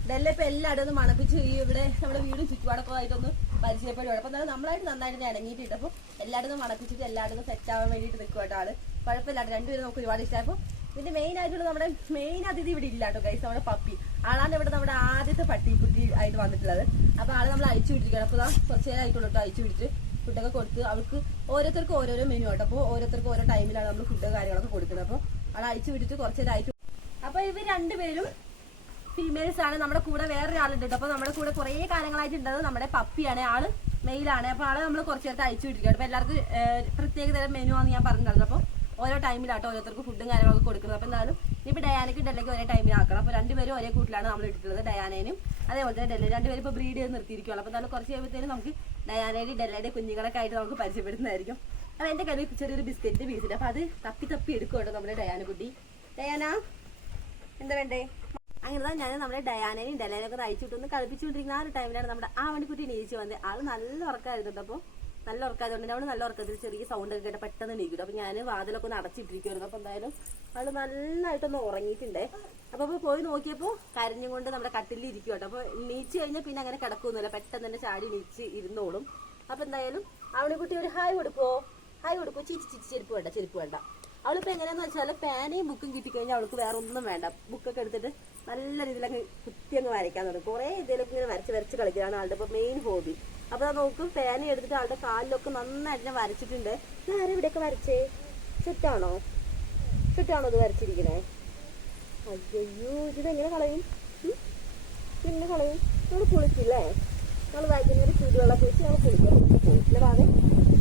ഡെല്ല ഇപ്പൊ എല്ലായിടും ഒന്ന് മണപ്പിച്ച് ഈ ഇവിടെ നമ്മുടെ വീടും ചുറ്റുപാടൊക്കെ ആയിട്ടൊന്ന് പരിചയപ്പെടുകയാണ്. അപ്പൊ എന്തായാലും നമ്മളായിട്ട് നന്നായിട്ട് ഇണങ്ങിയിട്ടുണ്ട്. അപ്പൊ എല്ലായിടും മണപ്പിച്ചിട്ട് എല്ലായിടും സെറ്റ് ആവാൻ വേണ്ടിയിട്ട് നിൽക്കുവാട്ടോ ആള്. കുഴപ്പമില്ലാണ്ട് രണ്ടുപേരും നമുക്ക് ഒരുപാട് ഇഷ്ടമായപ്പോ ഇതിന്റെ മെയിൻ ആയിട്ടുള്ള നമ്മുടെ മെയിൻ അതിഥി ഇവിടെ ഇല്ല കേട്ടോ ഗൈസ്. നമ്മുടെ പപ്പി ആളാണ് ഇവിടെ നമ്മുടെ ആദ്യത്തെ പട്ടിക്കുട്ടി ആയിട്ട് വന്നിട്ടുള്ളത്. അപ്പൊ ആള് നമ്മൾ അയച്ചു വിട്ടിരിക്കുകയാണ്. അപ്പൊ കുറച്ചു നേരം ആയിട്ടുള്ളൂ കേട്ടോ അയച്ചു വിട്ടിട്ട് ഫുഡൊക്കെ കൊടുത്ത് അവർക്ക് ഓരോരുത്തർക്ക് ഓരോരോ മെനു കേട്ടോ. അപ്പോൾ ഓരോരുത്തർക്ക് ഓരോ ടൈമിലാണ് നമ്മൾ ഫുഡ് കാര്യങ്ങളൊക്കെ കൊടുക്കുന്നത്. അപ്പോൾ ആൾ അയച്ചു വിട്ടിട്ട് കുറച്ചു നേരം അയച്ചു. അപ്പൊ ഇവർ രണ്ടുപേരും ഫീമെയിൽസ് ആണ്. നമ്മുടെ കൂടെ വേറൊരാളുണ്ട് കേട്ടോ. അപ്പൊ നമ്മുടെ കൂടെ കുറെ കാലങ്ങളായിട്ടുണ്ടത് നമ്മുടെ പപ്പിയാണ്. ആള് മെയിലാണ്. അപ്പൊ ആളെ നമ്മൾ കുറച്ചു നേരത്തെ അയച്ചു വിട്ടിരിക്കുകയാണ്. അപ്പൊ എല്ലാവർക്കും പ്രത്യേക തരം മെനു ആണെന്ന് ഞാൻ പറഞ്ഞിട്ടുണ്ടായിരുന്നു. അപ്പോൾ ഓരോ ടൈമിലാട്ടോ ഓരോരുത്തർക്ക് ഫുഡും കാര്യങ്ങളൊക്കെ കൊടുക്കുന്നത്. അപ്പൊ എന്തായാലും ഇപ്പൊ ഡയാനയ്ക്ക് ഡെല്ലയ്ക്ക് ഒരേ ടൈമിലാക്കണം. അപ്പൊ രണ്ടുപേരും ഒരേ കൂട്ടിലാണ് നമ്മൾ ഇട്ടിട്ടുള്ളത്, ഡയാനേനും അതേപോലെ തന്നെ ഡെല്ല. രണ്ടുപേരും ഇപ്പൊ ബ്രീഡ് ചെയ്ത് നിർത്തിയിരിക്കുകയാണ്. അപ്പൊ എന്തായാലും കുറച്ച് കഴിയുമ്പോഴത്തേനും നമുക്ക് ഡയാനയുടെയും ഡെല്ലയുടെയും കുഞ്ഞുങ്ങളൊക്കെ ആയിട്ട് നമുക്ക് പരിചയപ്പെടുന്നതായിരിക്കും. അപ്പൊ എന്റെ കയ്യിൽ ചെറിയൊരു ബിസ്ക്കറ്റ് പീസിട്ട് അപ്പൊ അത് തപ്പി എടുക്കുമോ നമ്മുടെ ഡയാന കുട്ടി. ഡയാന എന്താ വേണ്ടേ? അങ്ങനെ ഞാൻ നമ്മുടെ ഡയാനയും ഡെല്ലനൊക്കെ അയച്ചിട്ടൊന്ന് കളിപ്പിച്ചുകൊണ്ടിരിക്കുന്ന ആ ഒരു ടൈമിലാണ് നമ്മുടെ ആ വണ്ടിക്കുട്ടി എണീച്ച് വന്നത്. ആള് നല്ല ഉറക്കമായിരുന്നു. അപ്പോൾ നല്ല ഉറക്കായതുകൊണ്ട് അവിടെ നല്ല ഉറക്കത്തിൽ ചെറിയ സൗണ്ട് ഒക്കെ കേട്ട് പെട്ടെന്ന് എണീക്കും. അപ്പൊ ഞാൻ വാതിലൊക്കെ ഒന്ന് അടച്ചിട്ടിരിക്കുമായിരുന്നു. അപ്പൊ എന്തായാലും ആള് നന്നായിട്ടൊന്ന് ഉറങ്ങിയിട്ടുണ്ടേ. അപ്പൊ പോയി നോക്കിയപ്പോ കരഞ്ഞും കൊണ്ട് നമ്മുടെ കട്ടിലിൽ ഇരിക്കും കേട്ടോ. അപ്പൊ നീച്ച് കഴിഞ്ഞാൽ പിന്നെ അങ്ങനെ കിടക്കൊന്നുമില്ല, പെട്ടെന്ന് തന്നെ ചാടി നീച്ച് ഇരുന്നോളും. അപ്പൊ എന്തായാലും അവളെ കുട്ടി ഒരു ഹായ് കൊടുക്കോ, ഹായ് കൊടുക്കോ. ചിരിച്ച് ചെരുപ്പ് വേണ്ട. അവളിപ്പോ എങ്ങനെയാന്ന് വെച്ചാൽ പേനയും ബുക്കും കിട്ടിക്കഴിഞ്ഞാൽ അവൾക്ക് വേറെ ഒന്നും വേണ്ട. ബുക്കൊക്കെ എടുത്തിട്ട് നല്ല രീതിയിലങ്ങ് കുത്തി അങ്ങ് വരയ്ക്കാൻ തുടങ്ങും. കുറെ ഇതിലൊക്കെ ഇങ്ങനെ വരച്ച് കളിക്കുകയാണ് ആളുടെ ഇപ്പൊ മെയിൻ ഹോബി. അപ്പൊ അത് നോക്കും പേന എടുത്തിട്ട് ആളുടെ കാലിലൊക്കെ നന്നായിട്ട് ഞാൻ വരച്ചിട്ടുണ്ട്. ആരും ഇവിടെയൊക്കെ വരച്ചേ? സെറ്റാണോ ഇത് വരച്ചിരിക്കണേ? അയ്യോ ഇതെങ്ങനെ കളയും? എങ്ങനെ കളയും? നമ്മൾ കുളിക്കില്ലേ? നമ്മൾ വൈകുന്നേരം ചൂടുവെള്ളമൊക്കെ വെച്ച് നമ്മൾ കുളിക്കാൻ പോയിട്ടില്ല. വാതെ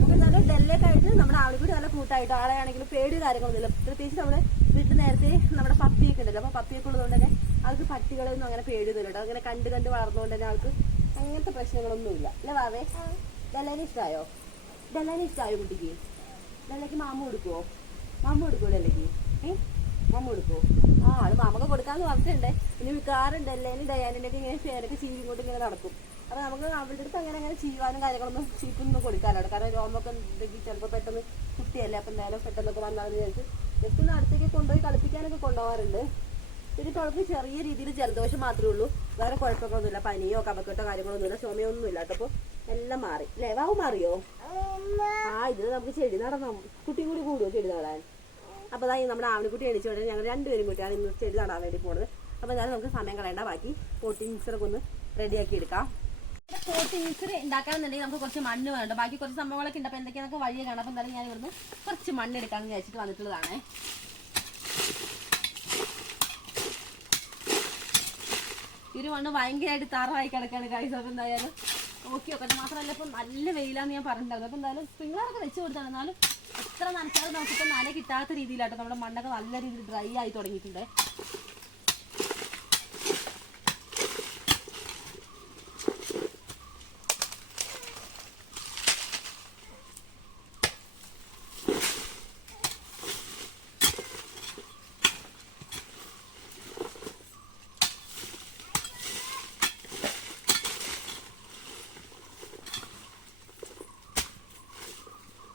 അപ്പൊ എന്തായാലും ഡെല്ലൊക്കെ ആയിട്ട് നമ്മുടെ ആളെ കൂടി നല്ല കൂട്ടായിട്ട് ആളെയാണെങ്കിലും പേടി കാര്യങ്ങളൊന്നുമില്ല. പ്രത്യേകിച്ച് നമ്മുടെ വീട്ടിൽ നേരത്തെ നമ്മുടെ പപ്പിയൊക്കെ ഉണ്ടല്ലോ. അപ്പൊ പപ്പിയൊക്കെ ഉള്ളതുകൊണ്ട് തന്നെ ആൾക്ക് പട്ടികളൊന്നും അങ്ങനെ പേടിയൊന്നുമില്ല കേട്ടോ. അങ്ങനെ കണ്ട് വളർന്നുകൊണ്ട് തന്നെ ആൾക്ക് അങ്ങനത്തെ പ്രശ്നങ്ങളൊന്നുമില്ല. അല്ലേ വാവേ? ഡെല്ലേനെ ഇഷ്ടമായോ കുട്ടിക്ക്? ഡെല്ലയ്ക്ക് മാമ കൊടുക്കുവോ ഡെല്ലയ്ക്ക്? മാമ കൊടുക്കുവോ? ആള് മാമൊക്കെ കൊടുക്കാന്ന് പറഞ്ഞിട്ടുണ്ട്. ഇനി മിക്കവാറും ഡെല്ലേനും ഡയാനിന്റെ ഒക്കെ ഇങ്ങനെ പേരൊക്കെ ചീവി കൊണ്ട് ഇങ്ങനെ നടക്കും. അപ്പൊ നമുക്ക് അവളുടെ അടുത്ത് അങ്ങനെ ചീവാനും കാര്യങ്ങളൊന്നും ചീപ്പൊന്നും കൊടുക്കാനാണ്. കാരണം രോമൊക്കെ ഉണ്ടെങ്കിൽ ചിലപ്പോൾ പെട്ടെന്ന് കുട്ടിയല്ലേ. അപ്പൊ എന്തായാലും പെട്ടെന്നൊക്കെ വന്നാലും വിചാരിച്ച് ജസ്റ്റ് ഒന്ന് അടുത്തേക്ക് കൊണ്ടുപോയി കളിപ്പിക്കാനൊക്കെ കൊണ്ടുപോകാറുണ്ട്. ഇതിപ്പോൾ അവൾക്ക് ചെറിയ രീതിയിൽ ജലദോഷം മാത്രമേ ഉള്ളൂ, വേറെ കുഴപ്പമൊന്നുമില്ല. പനിയോ കഫക്കെട്ടോ കാര്യങ്ങളൊന്നുമില്ല, ചുമയൊന്നുമില്ല. അപ്പോൾ എല്ലാം മാറി അല്ലേ? വാവ് മാറിയോ? ഇതിൽ നമുക്ക് ചെടി നടണം. കുട്ടിയും കൂടി കൂടുമോ ചെടി നടാൻ? അപ്പോൾ അതായത് നമ്മുടെ ആവണിക്കുട്ടി എണിച്ചോട്ടെ ഞങ്ങൾ രണ്ടുപേരും കൂട്ടിയാണ് ഇന്ന് ചെടി നടാൻ വേണ്ടി പോകുന്നത്. അപ്പോൾ എന്തായാലും നമുക്ക് സമയം കളയേണ്ട, ബാക്കി പോട്ടിംഗ് മിക്സറൊക്കെ ഒന്ന് റെഡിയാക്കി എടുക്കാം. പോട്ടിംഗ് മിക്സർ ഉണ്ടാക്കാമെന്നുണ്ടെങ്കിൽ നമുക്ക് കുറച്ച് മണ്ണ് വേണ്ട, ബാക്കി കുറച്ച് സംഭവങ്ങളൊക്കെ ഉണ്ട്. അപ്പോൾ എന്തൊക്കെയാണെന്നൊക്കെ വഴിയെ കാണാം. അപ്പോൾ എന്തായാലും ഞാൻ ഇവിടുന്ന് കുറച്ച് മണ്ണ് എടുക്കാമെന്ന് വിചാരിച്ചിട്ട് വന്നിട്ടുള്ളതാണ്. ഈ ഒരു മണ്ണ് ഭയങ്കരമായിട്ട് തറവായി കിടക്കാണ് ഗൈസ്. അപ്പോൾ എന്തായാലും നോക്കി നോക്കട്ടെ. മാത്രമല്ല ഇപ്പം നല്ല വെയിലാന്ന് ഞാൻ പറഞ്ഞിട്ടുണ്ടായിരുന്നു. അപ്പോൾ എന്തായാലും സ്പ്രിംഗ്ലറൊക്കെ വെച്ച് കൊടുത്താണ്. എന്നാലും എത്ര നനച്ചാലും നമുക്കിപ്പോൾ നന കിട്ടാത്ത രീതിയിലാട്ടോ നമ്മുടെ മണ്ണൊക്കെ നല്ല രീതിയിൽ ഡ്രൈ ആയി തുടങ്ങിയിട്ടുണ്ട്.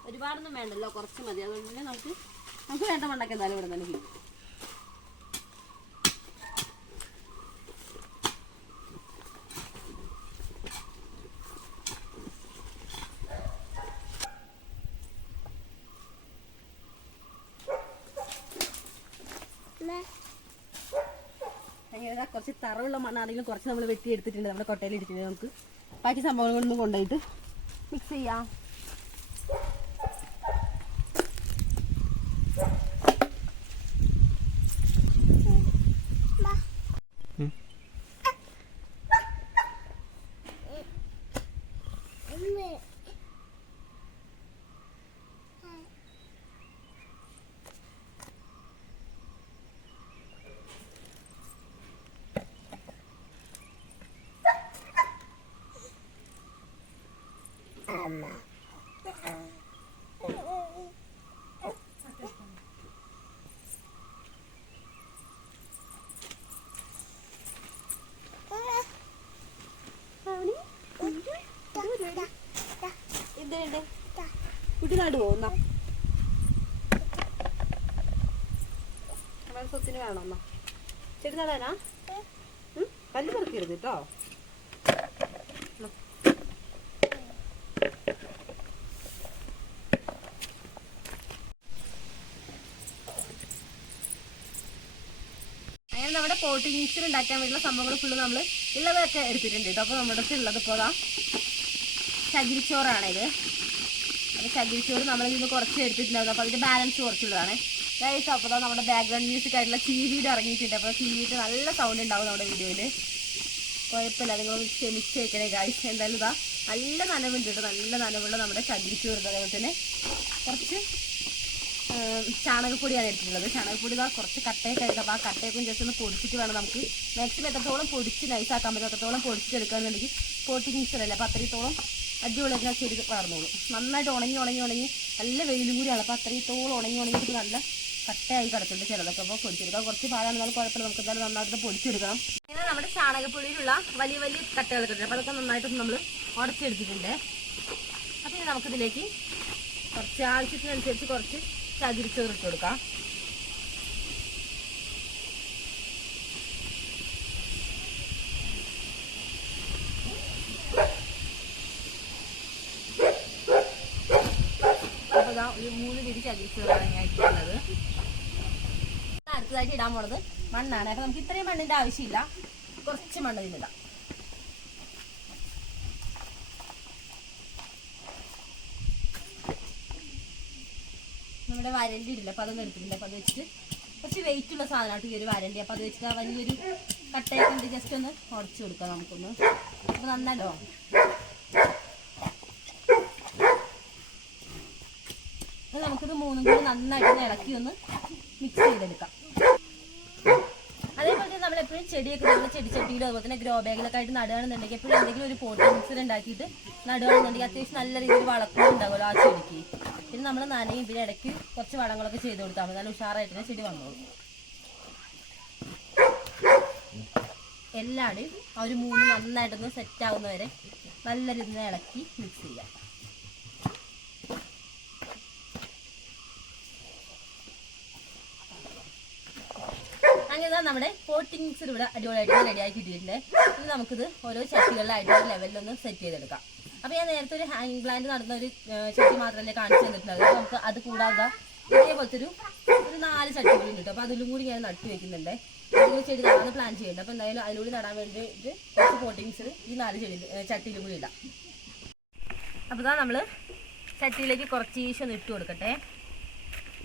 ഒരുപാടൊന്നും വേണ്ടല്ലോ, കുറച്ച് മതി. അതുകൊണ്ട് തന്നെ നമുക്ക് വേണ്ട മണ്ണൊക്കെ എന്തായാലും ഇവിടെ തന്നെ കിട്ടും. അങ്ങനെ കുറച്ച് തറവുള്ള മണ്ണാണെങ്കിലും കുറച്ച് നമ്മൾ വെട്ടി എടുത്തിട്ടുണ്ട്. നമ്മുടെ കൊട്ടയിൽ ഇട്ടിട്ടുണ്ട്. നമുക്ക് ബാക്കി സംഭവങ്ങളൊന്നും കൊണ്ടുപോയിട്ട് മിക്സ് ചെയ്യാം. കുട്ടി നടുവോ? എന്നാ ചെടി വേണമെന്നോ? ചെടി നടാനാ? കല്ല് പെറുക്കരുത് കേട്ടോ. അങ്ങനെ നമ്മുടെ പോട്ടിംഗ് മിക്സർ ഉണ്ടാക്കാൻ വേണ്ടിയുള്ള സംഭവങ്ങൾ ഫുള്ള് നമ്മൾ ഉള്ളതൊക്കെ എടുത്തിട്ടുണ്ട് കേട്ടോ. അപ്പോൾ നമ്മുടെ അടുത്ത് ഉള്ളത് ഇപ്പോൾ ചകിരിച്ചോറാണിത്. അപ്പോൾ ചകിരിച്ചോറ് നമ്മളിൽ നിന്ന് കുറച്ച് എടുത്തിട്ടുണ്ടായിരുന്നു. അപ്പോൾ അതിൻ്റെ ബാലൻസ് കുറച്ചുള്ളതാണ് ഗൈസ്. അപ്പോൾ നമ്മുടെ ബാക്ക്ഗ്രൗണ്ട് മ്യൂസിക് ആയിട്ടുള്ള ചീവീട് ഇറങ്ങിയിട്ടുണ്ട്. അപ്പോൾ ചീവീട് നല്ല സൗണ്ട് ഉണ്ടാവും നമ്മുടെ വീഡിയോയിൽ. കുഴപ്പമില്ല, നിങ്ങൾ ക്ഷമിച്ചേക്കണേ ഗൈസ്. എന്തായാലും ഇതാ നല്ല നനവുണ്ട് കേട്ടോ, നല്ല നനവുള്ള നമ്മുടെ ചകിരിച്ചോറ്. അതേപോലെ തന്നെ കുറച്ച് ചാണകപ്പൊടിയാണ് എടുത്തിട്ടുള്ളത്. ചാണകപ്പൊടി ഇതാ കുറച്ച് കട്ടയൊക്കെ ആയിട്ട്. അപ്പോൾ ആ കട്ടയൊക്കെ ജസ്റ്റ് ഒന്ന് പൊടിച്ചിട്ട് വേണം നമുക്ക് മാക്സിമം എത്രത്തോളം പൊടിച്ച് നൈസാക്കാൻ പറ്റും അത്രത്തോളം പൊടിച്ചെടുക്കുകയാണെന്നുണ്ടെങ്കിൽ പോട്ടിംഗ് മിക്സറല്ലേ, അപ്പോൾ അത്രത്തോളം അടിപൊളിയായിട്ട് ചെടി വളർന്നോളും. നന്നായിട്ട് ഉണങ്ങി നല്ല വെയിലും കൂടിയാണ്. അപ്പോൾ അത്രത്തോളം ഉണങ്ങിയിട്ട് നല്ല കട്ടയായി കിടക്കുന്നുണ്ട് ചിലതൊക്കെ. അപ്പോൾ പൊടിച്ചെടുക്കാം കുറച്ച് പാടാണെന്നാലും കുഴപ്പമില്ല, നമുക്ക് എന്തായാലും നന്നായിട്ട് പൊടിച്ചെടുക്കണം. ഇങ്ങനെ നമ്മുടെ ചാണകപ്പൊടിയിലുള്ള വലിയ വലിയ കട്ടകളൊക്കെ ഉണ്ട്. അപ്പോൾ അതൊക്കെ നന്നായിട്ട് നമ്മൾ ഉടച്ചെടുത്തിട്ടുണ്ട്. അപ്പോൾ ഇനി നമുക്കിതിലേക്ക് കുറച്ച് ആവശ്യത്തിനനുസരിച്ച് കുറച്ച് ചകിരിച്ചോറ് ഇട്ട് കൊടുക്കാം. അപ്പോൾ ഇതാ ഒരു 3 പിടി ചകിരിച്ചോറാണ് ഞാൻ ഇട്ടിട്ടുള്ളത്. അടുത്തതായിട്ട് ഇടാൻ പോണത് മണ്ണാണ്. അപ്പോൾ നമുക്ക് ഇത്രയും മണ്ണിൻ്റെ ആവശ്യമില്ല, കുറച്ച് മണ്ണ് ഇതിലിടാം. നമ്മുടെ വരണ്ടി ഇടില്ല, അപ്പോൾ അതൊന്നും എടുത്തിട്ടില്ല. അപ്പോൾ അത് വെച്ചിട്ട് കുറച്ച് വെയിറ്റ് ഉള്ള സാധനമായിട്ട് ഈ ഒരു വരണ്ടി. അപ്പോൾ അത് വെച്ചിട്ട് ആ വലിയൊരു കട്ടയൊക്കെ ഉണ്ട്, ജസ്റ്റ് ഒന്ന് ഉടച്ചു കൊടുക്കാം നമുക്കൊന്ന്. അപ്പോൾ നന്നല്ലോ. അപ്പോൾ നമുക്കിത് മൂന്നും കൂടി നന്നായിട്ട് ഇളക്കി ഒന്ന് മിക്സ് ചെയ്തെടുക്കാം. അതേപോലെ തന്നെ നമ്മളെപ്പോഴും ചെടിയൊക്കെ നമ്മൾ ചെടിച്ചട്ടിയിലോ അതുപോലെ തന്നെ ഗ്രോ ബാഗിലൊക്കെ ആയിട്ട് നടുകയാണെന്നുണ്ടെങ്കിൽ എപ്പോഴും എന്തെങ്കിലും ഒരു പോട്ടിംഗ് മിക്സർ ഉണ്ടാക്കിയിട്ട് നടുകയാണെന്നുണ്ടെങ്കിൽ അത്യാവശ്യം നല്ല രീതിയിൽ വളർത്തും ഉണ്ടാവുമല്ലോ ആ ചെടിക്ക്. പിന്നെ നമ്മൾ നനയും പിന്നെ ഇടയ്ക്ക് കുറച്ച് വളങ്ങളൊക്കെ ചെയ്ത് കൊടുത്താൽ മതി, നല്ല ഉഷാറായിട്ട് ചെടി വന്നോളും. എല്ലാവരുടെയും ആ ഒരു 3 നന്നായിട്ടൊന്ന് സെറ്റ് ആവുന്നവരെ നല്ല രീതിയിൽ ഇളക്കി മിക്സ് ചെയ്യാം. അങ്ങനെ നമ്മുടെ പോട്ടിംഗ് മിക്സർ ഇവിടെ അടിപൊളിയായിട്ട് റെഡിയാക്കി ഇട്ടിട്ടുണ്ട്. ഇനി നമുക്കിത് ഓരോ ചട്ടികളിലായിട്ട് ഒരു ലെവലിലൊന്ന് സെറ്റ് ചെയ്തെടുക്കാം. അപ്പോൾ ഞാൻ നേരത്തെ ഒരു ഹാങ് പ്ലാന്റ് നടന്ന ഒരു ചട്ടി മാത്രമല്ലേ കാണിച്ചു തന്നിട്ടുണ്ടായിരുന്നു. നമുക്ക് അത് കൂടാതെ ഇതേപോലത്തെ ഒരു 4 ചട്ടികളും കിട്ടും. അപ്പോൾ അതിലും കൂടി ഞാൻ നട്ടു വെക്കുന്നുണ്ട്. ഇതിൽ ചെടി നടാൻ പ്ലാൻ ചെയ്യുന്നുണ്ട്. അപ്പോൾ എന്തായാലും അതിലൂടെ നടാൻ വേണ്ടിയിട്ട് കുറച്ച് പോട്ടിംഗ് മിക്സർ ഈ 4 ചട്ടിയിലും കൂടി ഇടാം. അപ്പോൾ ഇതാ നമ്മൾ ചട്ടിയിലേക്ക് കുറച്ച് ഈശോ ഇട്ട് കൊടുക്കട്ടെ.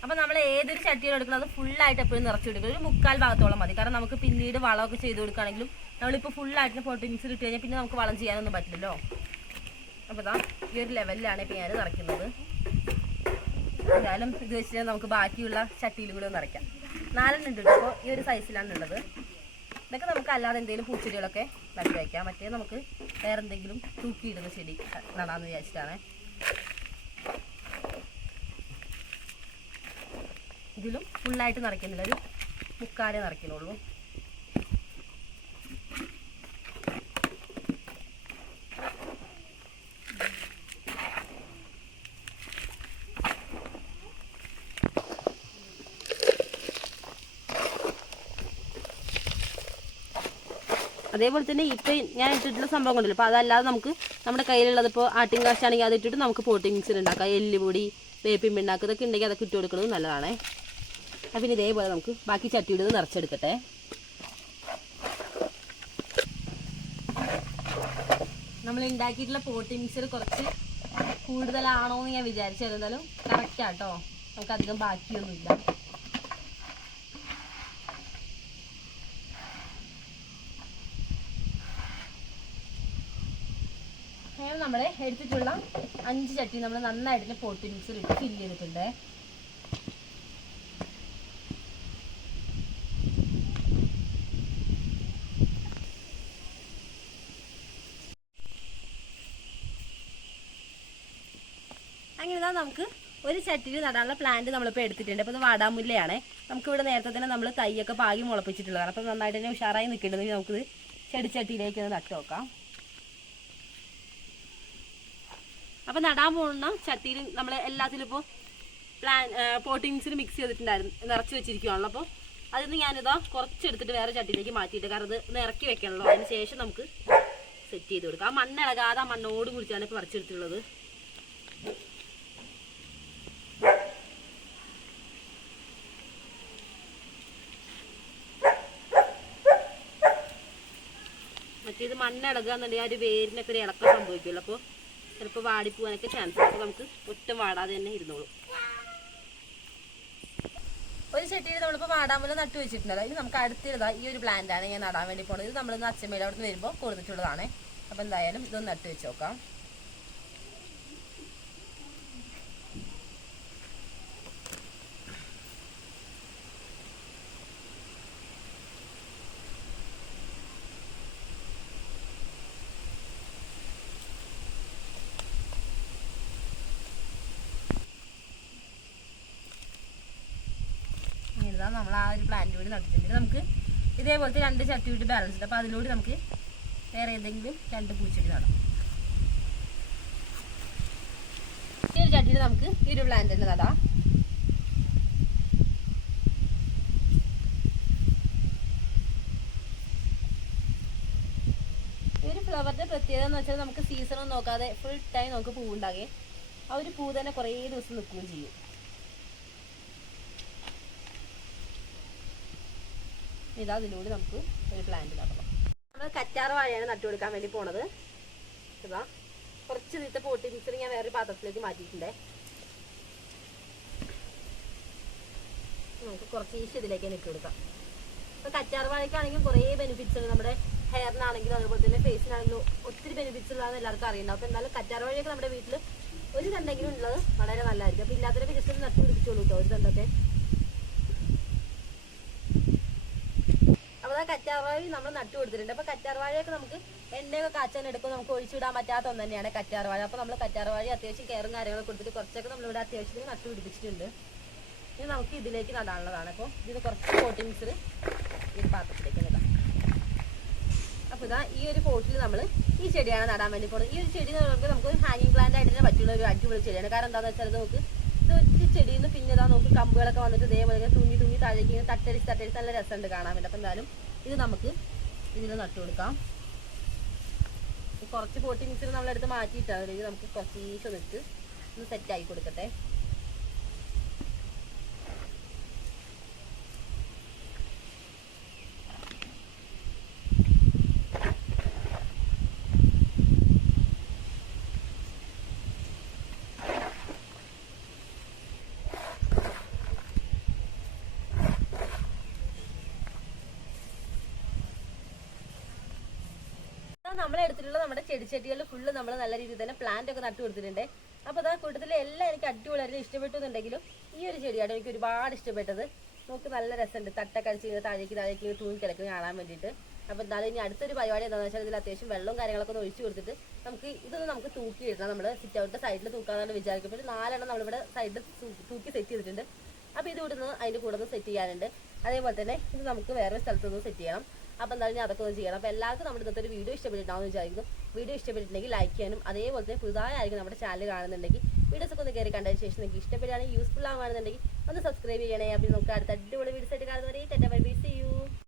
അപ്പോൾ നമ്മൾ ഏതൊരു ചട്ടിയിൽ എടുക്കണം അത് ഫുള്ളായിട്ട് എപ്പോഴും നിറച്ച് കൊടുക്കുക. ഒരു 3/4 ഭാഗത്തോളം മതി. കാരണം നമുക്ക് പിന്നീട് വളമൊക്കെ ചെയ്ത് കൊടുക്കുകയാണെങ്കിലും നമ്മളിപ്പോൾ ഫുള്ളായിട്ട് പോട്ടിംഗ് മിക്സർ ഇട്ട് കഴിഞ്ഞാൽ പിന്നെ നമുക്ക് വളം ചെയ്യാനൊന്നും പറ്റില്ലല്ലോ. അപ്പോൾ ഇതാ ഈ ഒരു ലെവലിലാണ് ഇപ്പോൾ ഞാൻ നിറയ്ക്കുന്നത്. എന്തായാലും ഇത് വെച്ചിട്ട് നമുക്ക് ബാക്കിയുള്ള ചട്ടിയിലും കൂടെ നിറയ്ക്കാം. 4 ഉണ്ട് കേട്ടോ. അപ്പോൾ ഈ ഒരു സൈസിലാണ് ഉള്ളത്. ഇതൊക്കെ നമുക്ക് അല്ലാതെ എന്തെങ്കിലും പൂച്ചെടികളൊക്കെ നട്ടു വയ്ക്കാം. മറ്റേ നമുക്ക് വേറെ എന്തെങ്കിലും തൂക്കിയിടുന്ന ചെടി നടാമെന്ന് വിചാരിച്ചിട്ടാണ്. ഇതിലും ഫുള്ളായിട്ട് നിറയ്ക്കുന്നില്ല, ഒരു 3/4 നിറയ്ക്കുന്നുള്ളൂ. അതേപോലെ തന്നെ ഇപ്പം ഞാൻ ഇട്ടിട്ടുള്ള സംഭവം കൊണ്ടല്ലോ. അപ്പോൾ അതല്ലാതെ നമുക്ക് നമ്മുടെ കയ്യിലുള്ളത് ഇപ്പോൾ ആട്ടിൻ കാശാണെങ്കിൽ അത് ഇട്ടിട്ട് നമുക്ക് പോട്ടിംഗ് മിക്സർ ഉണ്ടാക്കാം. എല്ലുപൊടി, വേപ്പിൻ പിണ്ണാക്ക് ഇതൊക്കെ ഉണ്ടെങ്കിൽ അതൊക്കെ ഇട്ട് കൊടുക്കുന്നത് നല്ലതാണ്. അപ്പം പിന്നെ ഇതേപോലെ നമുക്ക് ബാക്കി ചട്ടിയുടെ നിറച്ചെടുക്കട്ടെ. നമ്മൾ ഉണ്ടാക്കിയിട്ടുള്ള പോട്ടിംഗ് മിക്സർ കുറച്ച് കൂടുതലാണോ എന്ന് ഞാൻ വിചാരിച്ചത്. എന്തായാലും കറക്റ്റാട്ടോ, നമുക്കധികം ബാക്കിയൊന്നുമില്ല. അങ്ങനെ നമ്മുടെ എടുത്തിട്ടുള്ള 5 ചട്ടി നമ്മൾ നന്നായിട്ട് പോട്ടിംഗ് മിക്സർ ഇട്ട് ഫില്ല് ചെയ്തിട്ടുണ്ട്. അങ്ങനെ നമുക്ക് ഒരു ചട്ടിയിൽ നടാനുള്ള പ്ലാന്റ് നമ്മളിപ്പോൾ എടുത്തിട്ടുണ്ട്. അപ്പോൾ ഇത് വാടാമുല്ലയാണ്. നമുക്കിവിടെ നേരത്തെ തന്നെ നമ്മൾ തൈയൊക്കെ പാകി മുളപ്പിച്ചിട്ടുള്ളതാണ്. അപ്പോൾ നന്നായിട്ട് തന്നെ ഉഷാറായി നിൽക്കേണ്ടത്. നമുക്കിത് ചെടിച്ചട്ടിയിലേക്ക് ഒന്ന് നട്ടു നോക്കാം. അപ്പോൾ നടാൻ പോകുന്ന ചട്ടിയിൽ നമ്മൾ എല്ലാത്തിലും ഇപ്പോൾ പോട്ടിംഗ് മിക്സർ മിക്സ് ചെയ്തിട്ടുണ്ടായിരുന്നു, നിറച്ച് വെച്ചിരിക്കുകയാണല്ലോ. അപ്പോൾ അതിൽ നിന്ന് ഞാനിതാ കുറച്ചെടുത്തിട്ട് വേറെ ചട്ടിയിലേക്ക് മാറ്റിയിട്ട്, കാരണം ഇത് ഒന്ന് ഇറക്കി വെക്കണമല്ലോ. അതിന് ശേഷം നമുക്ക് സെറ്റ് ചെയ്ത് കൊടുക്കാം. ആ മണ്ണ് ഇളകാതെ ആ മണ്ണോട് കുടിച്ചാണ് ഇപ്പോൾ പറിച്ചെടുത്തുള്ളത്. മറ്റേത് മണ്ണ് ഇളകുക എന്നുണ്ടെങ്കിൽ ആ ഒരു വേരിനൊക്കെ ഒരു ഇളക്കം സംഭവിക്കുമല്ലോ. അപ്പോൾ ചിലപ്പോൾ വാടിപ്പോവാനൊക്കെ ചാൻസ് ഉണ്ട്. അപ്പോൾ നമുക്ക് ഒട്ടും വാടാതെ തന്നെ ഇരുന്നോളൂ. ഒരു ചട്ടിയിൽ നമ്മളിപ്പോൾ വാടാമ്പലം നട്ടു വെച്ചിട്ടുണ്ടല്ലോ. ഇനി നമുക്ക് അടുത്തിരുതാ ഈ ഒരു പ്ലാന്റ് ആണ് ഞാൻ നടാൻ വേണ്ടി പോകുന്നത്. ഇത് നമ്മളിന്ന് അച്ഛമ്മയുടെ അവിടെ നിന്ന് വരുമ്പോൾ കൊടുത്തിട്ടുള്ളതാണ്. അപ്പോൾ എന്തായാലും ഇതൊന്ന് നട്ടു വെച്ച് നോക്കാം. നമ്മൾ ആ ഒരു പ്ലാന്റ് കൂടി നട്ടിട്ടുണ്ട്. നമുക്ക് ഇതേപോലത്തെ 2 ചട്ടി കൂടി ബാലൻസ് ഉണ്ട്. അപ്പോൾ അതിലൂടെ നമുക്ക് വേറെ ഏതെങ്കിലും 2 പൂച്ചെടി നടാം. ഈ ഒരു ചട്ടിയിൽ നമുക്ക് ഈ ഒരു പ്ലാന്റ് തന്നെ നടാം. ഈ ഒരു ഫ്ലവറിന്റെ പ്രത്യേകത എന്ന് വെച്ചാൽ നമുക്ക് സീസണൊന്നും നോക്കാതെ ഫുൾ ടൈം നമുക്ക് പൂവുണ്ടാകെ. ആ ഒരു പൂ തന്നെ കുറേ ദിവസം നിൽക്കുകയും ചെയ്യും. ഇതാ അതിലൂടെ നമുക്ക് ഒരു പ്ലാന്റ് നടണം. നമ്മൾ കറ്റാർ വാഴയാണ് നട്ടു കൊടുക്കാൻ വേണ്ടി പോണത്. ഇതാ കുറച്ച് നീത്ത പോട്ടി മിക്സർ ഞാൻ വേറെ പാത്രത്തിലേക്ക് മാറ്റിയിട്ടുണ്ടേ. നമുക്ക് കുറച്ച് ഈശ് ഇതിലേക്ക് ഇട്ട് കൊടുക്കാം. അപ്പോൾ കറ്റാർ വാഴയ്ക്കാണെങ്കിലും കുറേ ബെനിഫിറ്റ്സ് ഉണ്ട്. നമ്മുടെ ഹെയറിനാണെങ്കിലും അതുപോലെ തന്നെ ഫേസിനാണെങ്കിലും ഒത്തിരി ബെനിഫിറ്റ്സ് ഉള്ളതെന്ന് എല്ലാവർക്കും അറിയുണ്ടാവും. അപ്പോൾ എന്നാലും കറ്റാർ വാഴയൊക്കെ നമ്മുടെ വീട്ടിൽ ഒരു തണ്ടെങ്കിലും ഉള്ളത് വളരെ നല്ലതായിരിക്കും. അപ്പോൾ ഇല്ലാത്തവരൊക്കെ ജസ്റ്റ് ഒന്ന് നട്ടു പിടിപ്പിച്ചോളൂ കേട്ടോ, ഒരു തണ്ടൊക്കെ. അപ്പോൾ കറ്റാർവാഴ നമ്മൾ നട്ടു കൊടുത്തിട്ടുണ്ട്. അപ്പോൾ കറ്റാർവാഴയൊക്കെ നമുക്ക് എണ്ണയൊക്കെ കാച്ചാൻ എടുക്കും, നമുക്ക് ഒഴിച്ചിടാൻ പറ്റാത്ത ഒന്ന് തന്നെയാണ് കറ്റാർവാഴ. അപ്പോൾ നമ്മൾ കറ്റാർവാഴ അത്യാവശ്യം കെയറും കാര്യങ്ങളൊക്കെ കൊടുത്തിട്ട് കുറച്ചൊക്കെ നമ്മളിവിടെ അത്യാവശ്യത്തിന് നട്ടു പിടിപ്പിച്ചിട്ടുണ്ട്. ഇനി നമുക്ക് ഇതിലേക്ക് നടാനുള്ളതാണ്. അപ്പോൾ ഇതിന് കുറച്ച് പോട്ടി മിക്സർ ഈ പാത്രത്തിലേക്ക് നടാം. അപ്പോൾ ഇതാ ഈ ഒരു പോട്ടിൽ നമ്മൾ ഈ ചെടിയാണ് നടാൻ വേണ്ടി പോകുന്നത്. ഈ ഒരു ചെടി എന്ന് പറയുമ്പോൾ നമുക്ക് ഹാങ്ങിങ് പ്ലാന്റ് ആയിട്ട് തന്നെ പറ്റുള്ള ഒരു അടിപൊളി ചെടിയാണ്. കാരണം എന്താണെന്ന് വെച്ചാൽ നമുക്ക് ഇത് ചെടിയിൽ നിന്ന് പിന്നെ ഇതാ നമുക്ക് കമ്പുകളൊക്കെ വന്നിട്ട് ഇതേപോലെ തൂങ്ങി താഴേക്ക് തട്ടടിച്ച് നല്ല രസമുണ്ട് കാണാൻ വേണ്ടി. അപ്പം എന്തായാലും ഇത് നമുക്ക് ഇതിൽ നട്ടു കൊടുക്കാം. കുറച്ച് പോട്ടി മിക്സർ നമ്മളെടുത്ത് മാറ്റിയിട്ടാണ് ഇത് നമുക്ക് കുറച്ച് നിട്ട് ഒന്ന് സെറ്റാക്കി കൊടുക്കട്ടെ. നമ്മളെടുത്തിട്ടുള്ള നമ്മുടെ ചെടിച്ചട്ടികളിൽ ഫുള്ള് നമ്മൾ നല്ല രീതിയിൽ തന്നെ പ്ലാന്റ് ഒക്കെ നട്ടു കൊടുത്തിട്ടുണ്ട്. അപ്പോൾ അതാ കൂട്ടത്തിലെ എല്ലാം എനിക്ക് അടിപൊളിയായിട്ട് ഇഷ്ടപ്പെട്ടു എന്നുണ്ടെങ്കിലും ഈ ഒരു ചെടിയാണ് എനിക്ക് ഒരുപാട് ഇഷ്ടപ്പെട്ടത്. നമുക്ക് നല്ല രസമുണ്ട്, തട്ടൊക്കെ അടിച്ച് താഴേക്ക് തൂങ്ങി കിടക്കുന്ന കാണാൻ വേണ്ടിയിട്ട്. അപ്പോൾ എന്തായാലും ഇനി അടുത്തൊരു പരിപാടി എന്താണെന്ന് വെച്ചാൽ ഇതിൽ അത്യാവശ്യം വെള്ളവും കാര്യങ്ങളൊക്കെ ഒന്ന് ഒഴിച്ചു കൊടുത്തിട്ട് ഇതൊന്ന് നമുക്ക് തൂക്കിയിടണം. നമ്മൾ സിറ്റ് ഔട്ട് സൈഡിൽ തൂക്കാന്നാണ് വിചാരിക്കുമ്പോൾ 4 എണ്ണം നമ്മളിവിടെ സൈഡിൽ തൂക്കി സെറ്റ് ചെയ്തിട്ടുണ്ട്. അപ്പോൾ ഇത് ഇവിടുന്ന് അതിൻ്റെ കൂടെ ഒന്ന് സെറ്റ് ചെയ്യാനുണ്ട്. അതേപോലെ തന്നെ ഇത് നമുക്ക് വേറെ സ്ഥലത്തൊന്ന് സെറ്റ് ചെയ്യണം. അപ്പോൾ എന്തായാലും അതൊക്കെ ഒന്ന് ചെയ്യണം. അപ്പോൾ എല്ലാവർക്കും നമ്മുടെ ഇന്നത്തെ ഒരു വീഡിയോ ഇഷ്ടപ്പെട്ടിട്ടുണ്ടാവുമെന്ന് വിചാരിക്കുന്നു. വീഡിയോ ഇഷ്ടപ്പെട്ടിട്ടുണ്ടെങ്കിൽ ലൈക്ക് ചെയ്യാനും, അതേപോലെ തന്നെ പുതുതായിരിക്കും നമ്മുടെ ചാനൽ കാണുന്നുണ്ടെങ്കിൽ വീഡിയോസൊക്കെ ഒന്ന് കയറി കണ്ടതിന് ശേഷം നിങ്ങൾക്ക് ഇഷ്ടപ്പെടുകയാണെങ്കിൽ യൂസ്ഫുൾ ആവുകയാണെന്നുണ്ടെങ്കിൽ ഒന്ന് സബ്സ്ക്രൈബ് ചെയ്യണേ. അപ്പോൾ നമുക്ക് അടുത്ത അടിപൊളി വീഡിയോസ് ആയിട്ട് കാണുന്നവരെ tata bye bye, see U.